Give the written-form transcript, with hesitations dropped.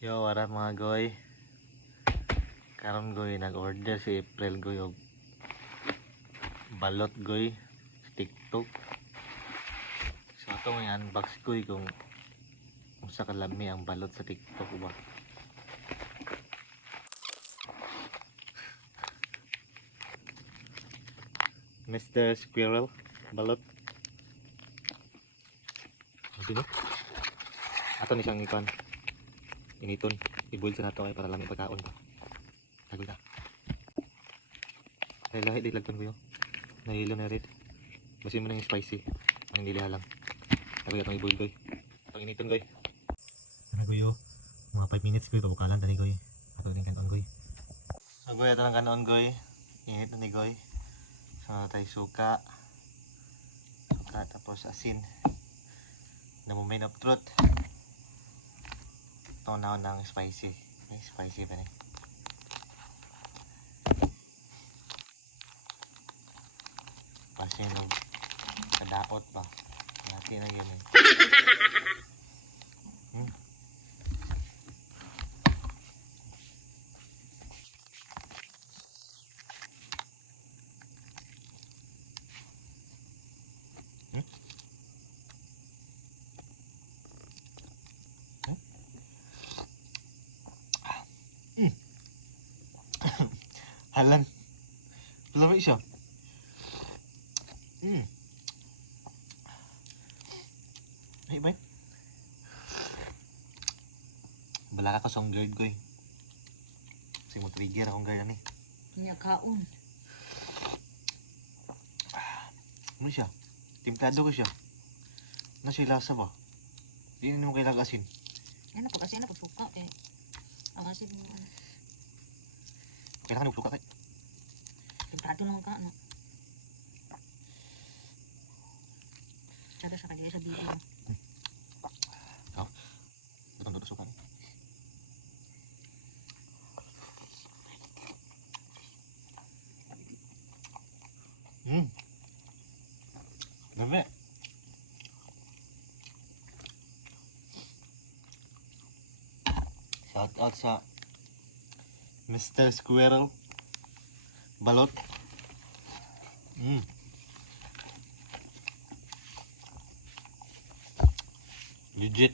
Yo, wala mga goy. Karon goy, nag-order si April goy og balot goy sa TikTok. So atong i-unbox goy kung unsa kalami ang balot sa TikTok ba. Mr. Squirrel balot. Sino? Ato ni siyang ipan. Initon, i-boil sa nato kay para lami pagkaon ba. Tagoy ta. Ay lahi di lagton ko yo. Nahilo na red. Basin mo na yung spicy. Ang nilihalang. Tagoy atong i-boil goy. Atong initon goy. Ano goy yo? Mga 5 minutes goy pabukalan tani goy. Ato ning kanon goy. So goy ato lang kanon goy. Init na ni goy. So tay suka. Suka tapos asin. Na mo main of truth. Tonaw ng spicy. May spicy pa ni. Pasin og kadaot ba. Nati na yun eh. Halan. Lami siya. Ay ba? Bala ka kasong gird ko eh. Kasi mo trigger akong gird ani. Kanya kaon. Ano siya? Timplado ko siya. Ano siya lasa ba? Hindi mo kailang asin. Ano po kasi ano po suka eh. Ang asin mo ano. Kailangan ng suka kay. Timplado naman ka ano. Tsaka sa kanila sa video. Oh. Datang duduk suka. Lami. Shout out sa Mr. Squirrel balot. Legit.